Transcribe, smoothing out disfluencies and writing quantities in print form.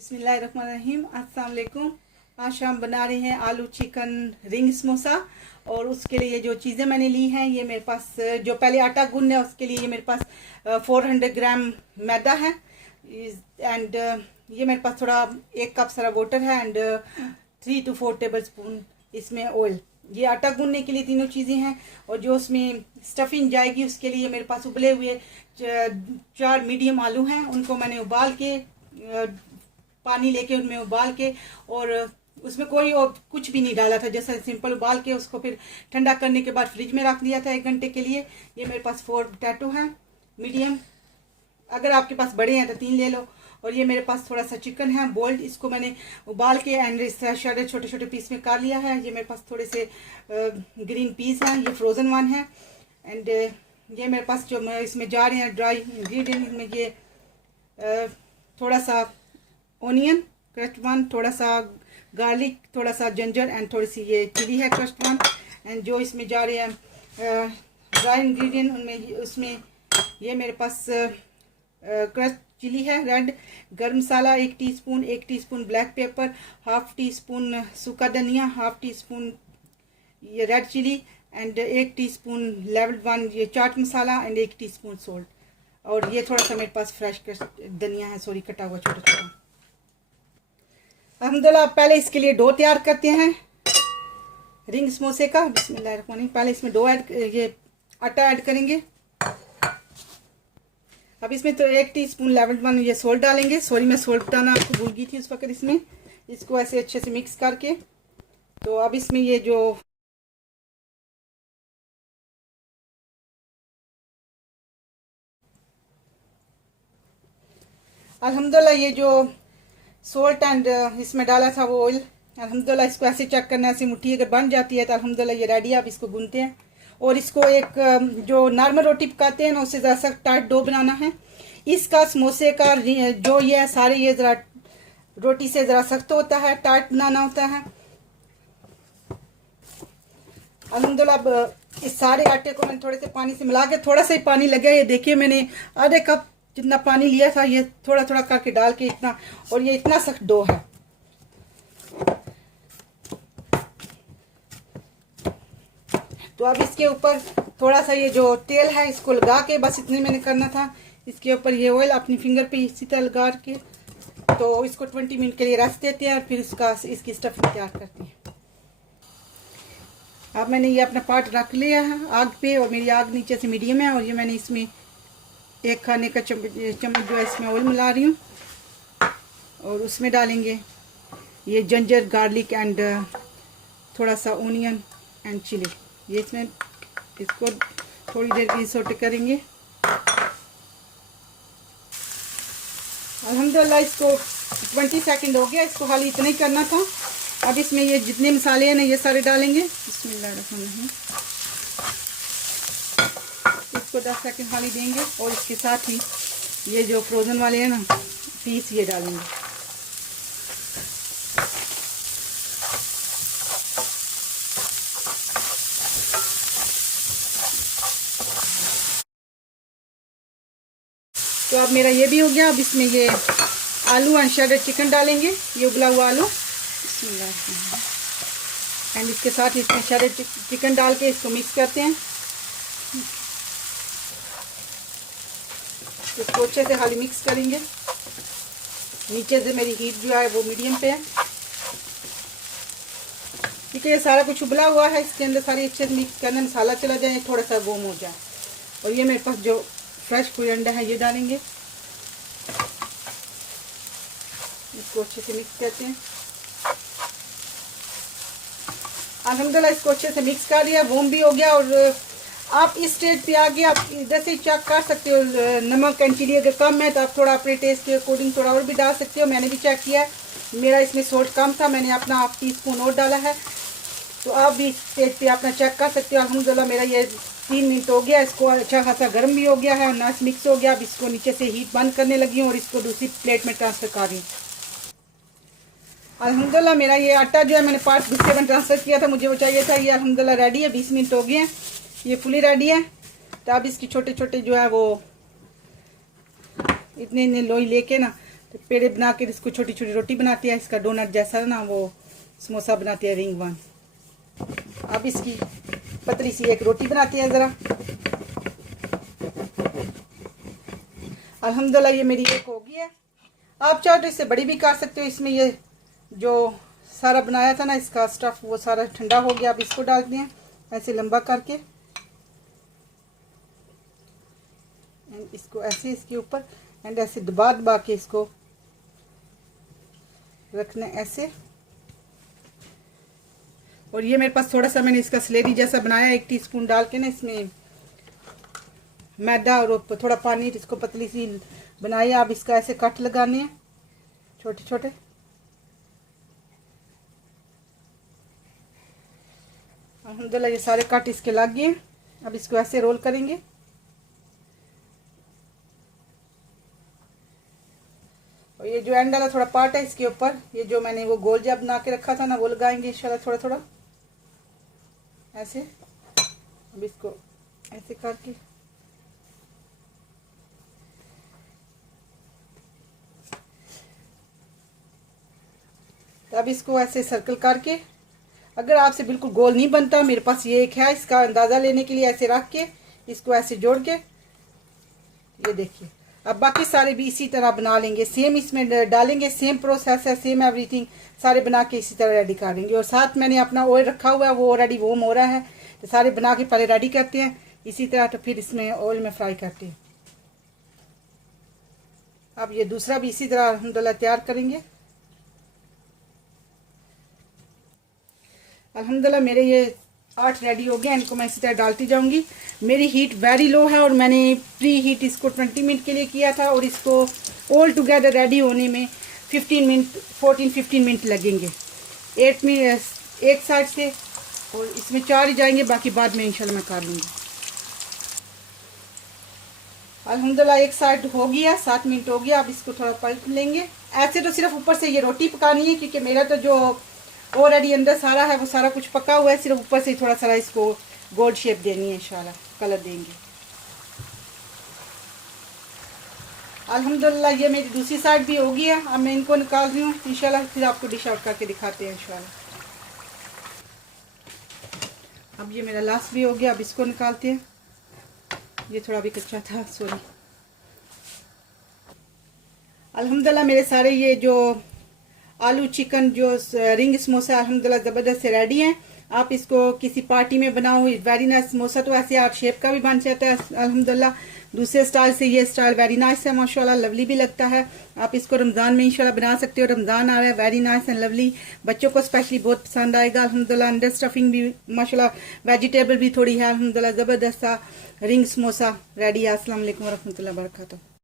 बिस्मिल्लाहिर्रहमानिर्रहीम। अस्सलाम वालेकुम। आज हम बना रहे हैं आलू चिकन रिंग समोसा। और उसके लिए जो चीज़ें मैंने ली हैं, ये मेरे पास जो पहले आटा गूंदना है उसके लिए ये मेरे पास 400 ग्राम मैदा है एंड ये मेरे पास थोड़ा 1 कप सारा वाटर है एंड 3 to 4 टेबल स्पून इसमें ऑयल। ये आटा गूंदने के लिए तीनों चीज़ें हैं। और जो उसमें स्टफिंग जाएगी उसके लिए मेरे पास उबले हुए 4 मीडियम आलू हैं। उनको मैंने उबाल के पानी लेके उनमें उबाल के और उसमें कोई और कुछ भी नहीं डाला था, जैसा सिंपल उबाल के उसको फिर ठंडा करने के बाद फ्रिज में रख दिया था 1 घंटे के लिए। ये मेरे पास 4 पोटैटो हैं मीडियम, अगर आपके पास बड़े हैं तो 3 ले लो। और ये मेरे पास थोड़ा सा चिकन है बोल्ड, इसको मैंने उबाल के एंड इस तरह छोटे छोटे पीस में काट लिया है। ये मेरे पास थोड़े से ग्रीन पीस हैं, ये फ्रोज़न वन है। एंड ये मेरे पास जो इसमें जा रहे हैं ड्राई इंग्रेडिएंट में ये थोड़ा सा ओनियन क्रश्ड वन, थोड़ा सा गार्लिक, थोड़ा सा जिंजर एंड थोड़ी सी ये चिली है क्रश्ड वन। एंड जो इसमें जा रहे हैं ड्राई इंग्रेडिएंट उनमें उसमें ये मेरे पास क्रश्ड चिली है red, garam masala 1 teaspoon, 1 teaspoon black pepper, half teaspoon सूखा धनिया, हाफ टी स्पून ये red chilli and 1 teaspoon level 1 ये chaat masala and 1 teaspoon salt. और ये थोड़ा सा मेरे पास फ्रेश धनिया है, सॉरी कटा हुआ छोटा छोटा। अल्हम्दुलिल्लाह पहले इसके लिए डो तैयार करते हैं रिंग समोसे का। बिस्मिल्लाहिर्रहमानिर्रहीम। पहले इसमें ये आटा ऐड करेंगे। अब इसमें तो 1 टीस्पून लेवल 1 ये सोल्ट डालेंगे। सॉरी मैं सोल्ट डालना आपको भूल गई थी उस वक्त। इसमें इसको ऐसे अच्छे से मिक्स करके तो अब इसमें ये जो अल्हम्दुलिल्लाह ये जो सोल्ट एंड इसमें डाला था वो ऑयल, अल्हम्दुलिल्लाह इसको ऐसे चेक करना है, ऐसी मुट्ठी अगर बन जाती है तो अल्हम्दुलिल्लाह ये रेडी है। अब इसको गूंथते हैं और इसको एक जो नॉर्मल रोटी पकाते हैं ना उससे ज़रा सा टाइट डो बनाना है। इसका समोसे का जो ये है सारे ये ज़रा रोटी से ज़रा सख्त होता है, टाइट बनाना होता है। अल्हम्दुलिल्लाह इस सारे आटे को मैंने थोड़े से पानी से मिला के, थोड़ा सा ही पानी लगा, ये देखिए मैंने आधे कप जितना पानी लिया था, ये थोड़ा थोड़ा करके डाल के इतना, और ये इतना सख्त डो है। तो अब इसके ऊपर थोड़ा सा ये जो तेल है इसको लगा के, बस इतने मैंने करना था। इसके ऊपर ये ऑयल अपनी फिंगर पे इसी तरह लगा के तो इसको 20 मिनट के लिए रख देते हैं और फिर इसकी स्टफिंग तैयार करते हैं। अब मैंने ये अपना पार्ट रख लिया है आग पे और मेरी आग नीचे से मीडियम है। और ये मैंने इसमें 1 खाने का चम्मच जो है इसमें ऑयल मिला रही हूँ और उसमें डालेंगे ये जिंजर गार्लिक एंड थोड़ा सा ओनियन एंड चिली। ये इसमें इसको थोड़ी देर के लिए सोटे करेंगे। अल्हम्दुलिल्लाह इसको 20 सेकंड हो गया, इसको खाली इतना ही करना था। अब इसमें ये जितने मसाले हैं ना ये सारे डालेंगे। बिस्मिल्लाहिर्रहमानिर्रहीम। इसको 10 सेकंड खाली देंगे और इसके साथ ही ये जो फ्रोज़न वाले हैं ना पीस ये डालेंगे। तो अब मेरा ये भी हो गया। अब इसमें ये आलू एंड शरेड चिकन डालेंगे, ये उबला हुआ आलू एंड इसके साथ इसमें शरेड चिकन डाल के इसको मिक्स करते हैं। इसको अच्छे से खाली मिक्स करेंगे। नीचे से मेरी हीट जो है वो मीडियम पे है, ठीक है। ये सारा कुछ उबला हुआ है, इसके अंदर सारी अच्छे से मिक्स करना, मसाला चला जाए, थोड़ा सा गोम हो जाए। और ये मेरे पास जो फ्रेश कोरिएंडर है ये डालेंगे, इसको अच्छे से मिक्स करते हैं। अल्हम्दुलिल्लाह इसको अच्छे से मिक्स कर दिया, वॉर्म भी हो गया। और आप इस स्टेज पे आगे आप इधर से चेक कर सकते हो नमक एंड चिली अगर कम है तो आप थोड़ा अपने टेस्ट के अकॉर्डिंग थोड़ा और भी डाल सकते हो। मैंने भी चेक किया, मेरा इसमें सोल्ट कम था, मैंने अपना हाफ टी स्पून और डाला है। तो आप भी इस स्टेज पे अपना चेक कर सकते हो। अल्हम्दुलिल्लाह मेरा ये 3 मिनट हो गया, इसको अच्छा खासा गर्म भी हो गया है और नाश मिक्स हो गया। अब इसको नीचे से हीट बंद करने लगी हूँ और इसको दूसरी प्लेट में ट्रांसफ़र कर रही हूँ। अल्हम्दुलिल्लाह मेरा ये आटा जो है मैंने पार्ट दूसरे में ट्रांसफ़र किया था, मुझे वो चाहिए था। ये अल्हम्दुलिल्लाह रेडी है, 20 मिनट हो गए हैं, ये फुली रेडी है। तो अब इसकी छोटे छोटे जो है वो इतने लोई लेके ना तो पेड़े बना के इसको छोटी छोटी रोटी बनाती है, इसका डोनट जैसा ना वो समोसा बनाती है, रिंग वन। अब इसकी पतली सी एक रोटी बनाती है ज़रा। अल्हम्दुलिल्लाह ये मेरी एक होगी है। आप चाहो तो इससे बड़ी भी कर सकते हो। इसमें ये जो सारा बनाया था ना इसका स्टफ़ वो सारा ठंडा हो गया। अब इसको डालते हैं ऐसे लंबा करके, एंड इसको ऐसे इसके ऊपर एंड ऐसे दबा दबा के इसको रखना ऐसे। और ये मेरे पास थोड़ा सा मैंने इसका स्लेरी जैसा बनाया, 1 टीस्पून डाल के ना इसमें मैदा और थोड़ा पानी, इसको पतली सी बनाई। आप इसका ऐसे कट लगाने हैं छोटे छोटे। अल्हम्दुलिल्लाह ये सारे कट इसके लग गए। अब इसको ऐसे रोल करेंगे। और ये जो एंड वाला थोड़ा पार्ट है इसके ऊपर ये जो मैंने वो गोल जब बना के रखा था ना वो लगाएंगे इंशाल्लाह थोड़ा थोड़ा ऐसे। अब इसको ऐसे करके अब इसको ऐसे सर्कल करके, अगर आपसे बिल्कुल गोल नहीं बनता मेरे पास ये एक है, इसका अंदाज़ा लेने के लिए ऐसे रख के इसको ऐसे जोड़ के ये देखिए। अब बाकी सारे भी इसी तरह बना लेंगे, सेम इसमें डालेंगे, सेम प्रोसेस है, सेम एवरीथिंग, सारे बना के इसी तरह रेडी कर लेंगे। और साथ मैंने अपना ऑयल रखा हुआ है वो ऑलरेडी वार्म हो रहा है, तो सारे बना के पहले रेडी करते हैं इसी तरह, तो फिर इसमें ऑयल में फ्राई करते हैं। अब ये दूसरा भी इसी तरह अल्हम्दुलिल्लाह तैयार करेंगे। अल्हम्दुलिल्लाह मेरे ये 8 रेडी हो गया, इनको मैं इसी तरह डालती जाऊंगी। मेरी हीट वेरी लो है और मैंने प्री हीट इसको 20 मिनट के लिए किया था और इसको ऑल टुगेदर रेडी होने में 14-15 मिनट लगेंगे। 8 मिनट एक साइड से और इसमें 4 ही जाएंगे, बाकी बाद में इंशाल्लाह मैं कर लूँगी। अल्हम्दुलिल्लाह एक साइड हो गया, 7 मिनट हो गया। अब इसको थोड़ा पलट लेंगे। ऐसे तो सिर्फ ऊपर से ये रोटी पकानी है क्योंकि मेरा तो जो ऑलरेडी अंदर सारा है वो सारा कुछ पका हुआ है, सिर्फ ऊपर से थोड़ा सा इसको गोल्ड शेप देनी है, इंशाल्लाह कलर देंगे। अल्हम्दुलिल्लाह ये मेरी दूसरी साइड भी हो गई है। अब मैं इनको निकाल रही हूँ, इंशाल्लाह फिर आपको डिश आउट करके दिखाते हैं इंशाल्लाह। अब ये मेरा लास्ट भी हो गया, अब इसको निकालते हैं। ये थोड़ा भी कच्चा था, सॉरी। अल्हम्दुलिल्लाह मेरे सारे ये जो आलू चिकन जो रिंग समोसा अल्हम्दुलिल्लाह ज़बरदस्त से रेडी हैं। आप इसको किसी पार्टी में बनाओ, वेरी नाइस समोसा। तो ऐसे आर्ट शेप का भी बन जाता है अल्हम्दुलिल्लाह। दूसरे स्टाइल से ये स्टाइल वेरी नाइस है, माशाल्लाह लवली भी लगता है। आप इसको रमज़ान में इंशाल्लाह बना सकते हो, रमज़ान आ रहा है, वेरी नाइस एंड लवली। बच्चों को स्पेशली बहुत पसंद आएगा अल्हम्दुलिल्लाह। अंडर स्टफिंग भी माशाल्लाह, वेजिटेबल भी थोड़ी है अल्हम्दुलिल्लाह। ज़बरदस्त सा रिंग समोसा रेडी है। अस्सलाम वालेकुम वरहमतुल्लाहि वबरकातुहू।